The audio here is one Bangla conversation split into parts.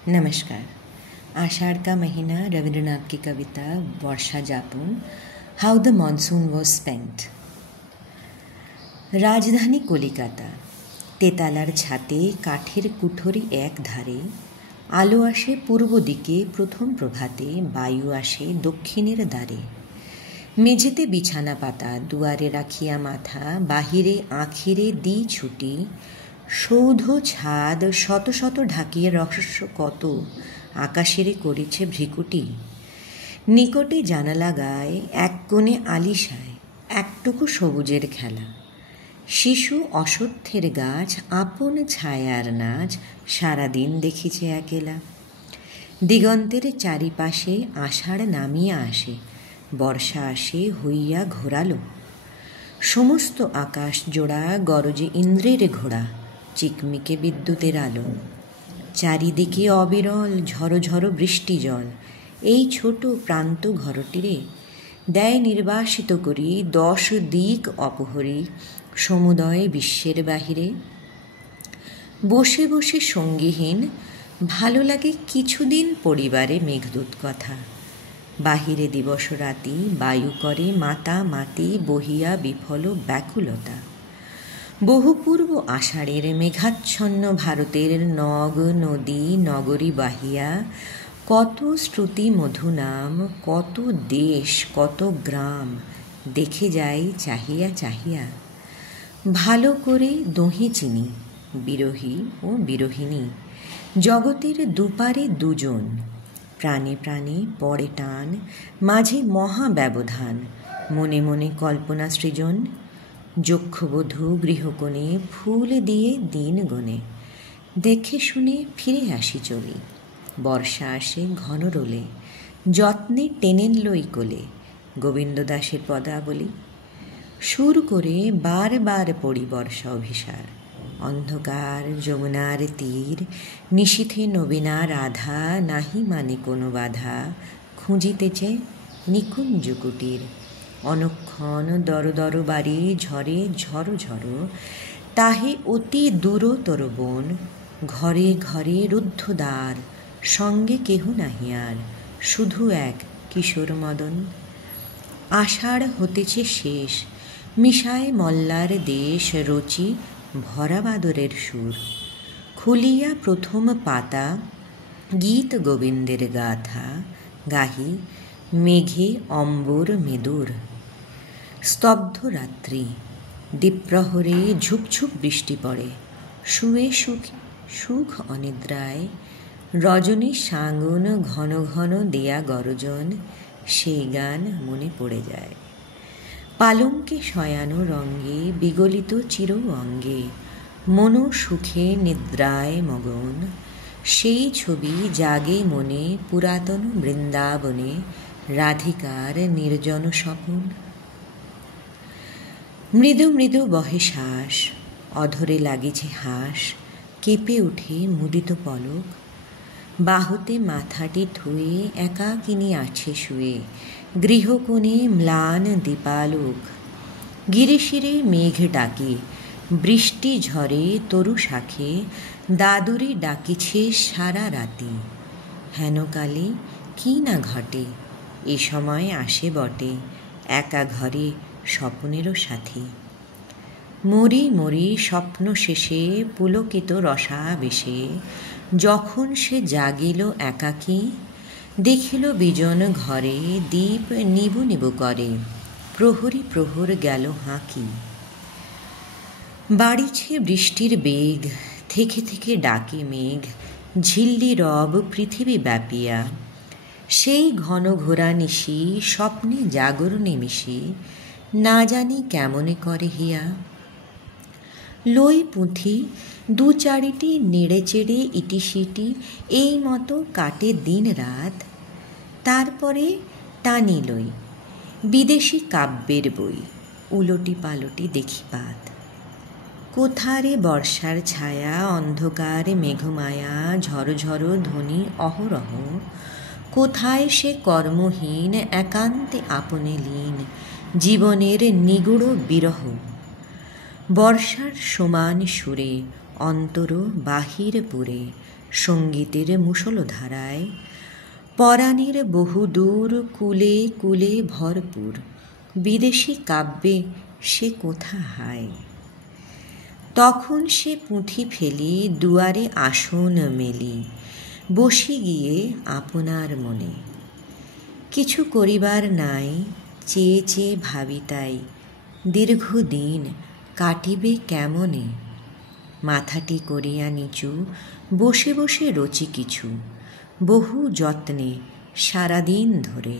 नमस्कार। आषाढ़ का महीना, रविन्द्रनाथ की कविता वर्षा जापन, how the monsoon was spent. राजधानी कलिकाता, तेतालार छाते काठेर कुठरी एक धारे, आलो आसे पूर्व दिके प्रथम प्रभाते, बायु आसे दक्षिणेर द्वारे। मेझेते बिछाना पाता, दुआरे राखिया माथा, बाहिरे आँखिरे दी छुटी, সৌধ ছাদ শত শত ঢাকিয়ে রহস্য কত, আকাশেরে করেছে ভ্রিকুটি। নিকটে জানালা গায়ে এক কোণে আলিশায় একটুকু সবুজের খেলা। শিশু অশ্বত্থের গাছ আপন ছায়ার নাচ সারাদিন দেখিছে একেলা। দিগন্তের চারিপাশে আষাঢ় নামিয়া আসে, বর্ষা আসে হইয়া ঘোরালো। সমস্ত আকাশ জোড়া গরজে ইন্দ্রের ঘোড়া, চিকমিকে বিদ্যুতের আলো। চারিদিকে অবিরল ঝড়ো ঝড়ো বৃষ্টি জল, এই ছোট প্রান্ত ঘরটিরে দেয় নির্বাসিত করি 10 দিক অপহরি, সমুদয় বিশ্বের বাহিরে। বসে বসে সঙ্গীহীন ভালো লাগে কিছুদিন পরিবারে মেঘদূত কথা। বাহিরে দিবস রাতি বায়ু করে মাতা মাতি, বহিয়া বিফল ব্যাকুলতা। বহুপূর্ব আষাঢ়ের মেঘাচ্ছন্ন ভারতের নগ নদী নগরী বাহিয়া, কত শ্রুতি মধু নাম, কত দেশ কত গ্রাম দেখে যাই চাহিয়া চাহিয়া। ভালো করে দহি চিনি, বিরহী ও বিরহিণী, জগতের দুপারে দুজন। প্রাণে প্রাণে পড়ে টান, মাঝে মহা ব্যবধান, মনে মনে কল্পনা সৃজন। যক্ষবধূ গৃহকোণে ফুল দিয়ে দিন গনে, দেখে শুনে ফিরে আসি চলি। বর্ষা আসে ঘন রোলে, যত্নে টেনেন লই কোলে গোবিন্দ দাসের পদাবলী। সুর করে বার বার পড়ি বর্ষা অভিসার, অন্ধকার যমুনার তীর, নিশীথে নবীনা রাধা, নাহি মানে কোনো বাধা, খুঁজিতেছে নিকুঞ্জ কুটির। অনক্ষণ দর দর বাড়ি ঝরে ঝড়ো ঝড়ো, তাহে অতি দূরতর বন। ঘরে ঘরে রুদ্ধ দ্বার, সঙ্গে কেহ নাহি আর, শুধু এক কিশোর মদন। আষাঢ় হতেছে শেষ, মিশায় মল্লার দেশ, রচি ভরা বাদরের সুর। খুলিয়া প্রথম পাতা, গীত গোবিন্দের গাথা, গাহি মেঘে অম্বর মেদুর। স্তব্ধ রাত্রি, দ্বীপ্রহরে ঝুপঝুপ বৃষ্টি পড়ে, শুয়ে সুখ অনিদ্রায়। রজনী সাঙ্গন ঘন ঘন দেয়া গরজন, সেই গান মনে পড়ে যায়। পালঙ্কে শয়ানো রঙ্গে বিগলিত চির অঙ্গে, মন সুখে নিদ্রায় মগন। সেই ছবি জাগে মনে পুরাতন বৃন্দাবনে, রাধিকার নির্জন স্বপন। মৃদু মৃদু বহে শ্বাস, অধরে লাগিছে হাস, কেঁপে উঠে মুদিত পলক। বাহুতে মাথাটি থুয়ে একাকিনী আছে শুয়ে, গৃহকোণে ম্লান দীপালোক। গিরিশিরে মেঘ ডাকে, বৃষ্টি ঝরে তরু শাখে, দাদুরে ডাকিছে সারা রাতি। হেনকালে কি না ঘটে, এ সময় আসে বটে একা ঘরে স্বপ্নেরও সাথী। মরি মরি স্বপ্ন শেষে পুলকিত রসাবেশে, যখন সে জাগিল একাকী, দেখিল বিজন ঘরে দীপ নিবু নিবু করে, প্রহরী প্রহর গেল হাঁকি। বাড়িছে বৃষ্টির বেগ, থেকে থেকে ডাকে মেঘ, ঝিল্লি রব পৃথিবী ব্যাপিয়া। সেই ঘন ঘোরা নিশি স্বপ্নে জাগরণে মিশি, না জানি কেমনে করে হিয়া। লই পুঁথি দু চারিটি নেড়ে চেড়ে ইটিসিটি, এই মতো কাটে দিন রাত। তারপরে টানি লই বিদেশি কাব্যের বই, উলটি পালটি দেখি পাত। কোথারে বর্ষার ছায়া, অন্ধকারে মেঘমায়া, ঝড়ো ঝড়ো ধ্বনি অহরহ। কোথায় সে কর্মহীন একান্তে আপনে লীন, জীবনের নিগুড় বিরহ। বর্ষার সমান সুরে অন্তর বাহির পুরে, সঙ্গীতের মুষলধারায়, পরাণের বহুদূর কুলে কুলে ভরপুর, বিদেশি কাব্যে সে কোথা হায়। তখন সে পুঁথি ফেলি, দুয়ারে আসন মেলি, বসি গিয়ে আপনার মনে। কিছু করিবার নাই, চেয়ে চেয়ে ভাবি তাই, দীর্ঘদিন কাটিবে কেমনে। মাথাটি করিয়া নিচু, বসে বসে রচি কিছু, বহু যত্নে সারাদিন ধরে।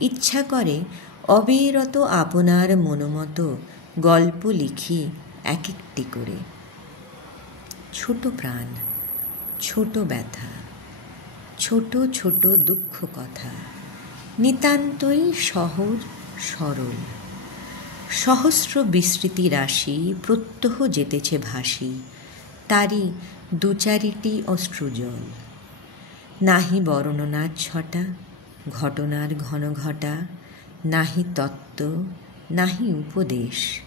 ইচ্ছা করে অবিরত আপনার মনোমতো গল্প লিখি এক একটি করে। ছোট প্রাণ, ছোট ব্যথা, ছোট ছোট দুঃখ কথা, নিতান্তই সহজ সরল। সহস্র বিস্মৃতি রাশি প্রত্যহ যেতেছে ভাসি, তারই দু চারিটি অশ্রুজল। নাহি বর্ণনার ছটা, ঘটনার ঘন ঘটা, নাহি তত্ত্ব, নাহি উপদেশ।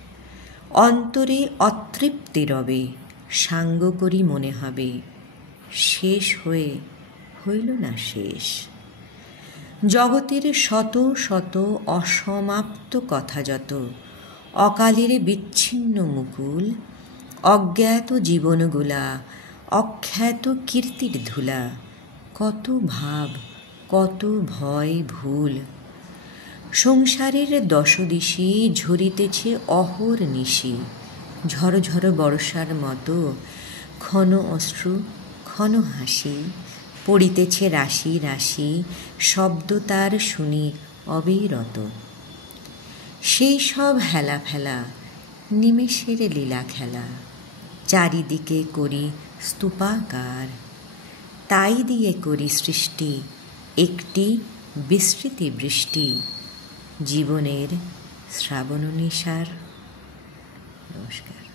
অন্তরে অতৃপ্তি রবে, সাঙ্গ করি মনে হবে, শেষ হয়ে হইল না শেষ। জগতের শত শত অসমাপ্ত কথা যত, অকালের বিচ্ছিন্ন মুকুল, অজ্ঞাত জীবনগুলা, অখ্যাত কীর্তির ধুলা, কত ভাব, কত ভয় ভুল। সংসারের দশদিশি ঝরিতেছে অহর নিশি, ঝড় ঝড় বর্ষার মতো, ক্ষণ অশ্রু ক্ষণ হাসি। পড়িতেছে রাশি রাশি, শব্দ তার শুনি অবিরত। সেই সব হেলা ফেলা, নিমেষের লীলা খেলা, চারিদিকে করি স্তূপাকার। তাই দিয়ে করি সৃষ্টি একটি বিস্মৃতি বৃষ্টি, জীবনের শ্রাবণ নিশার। নমস্কার।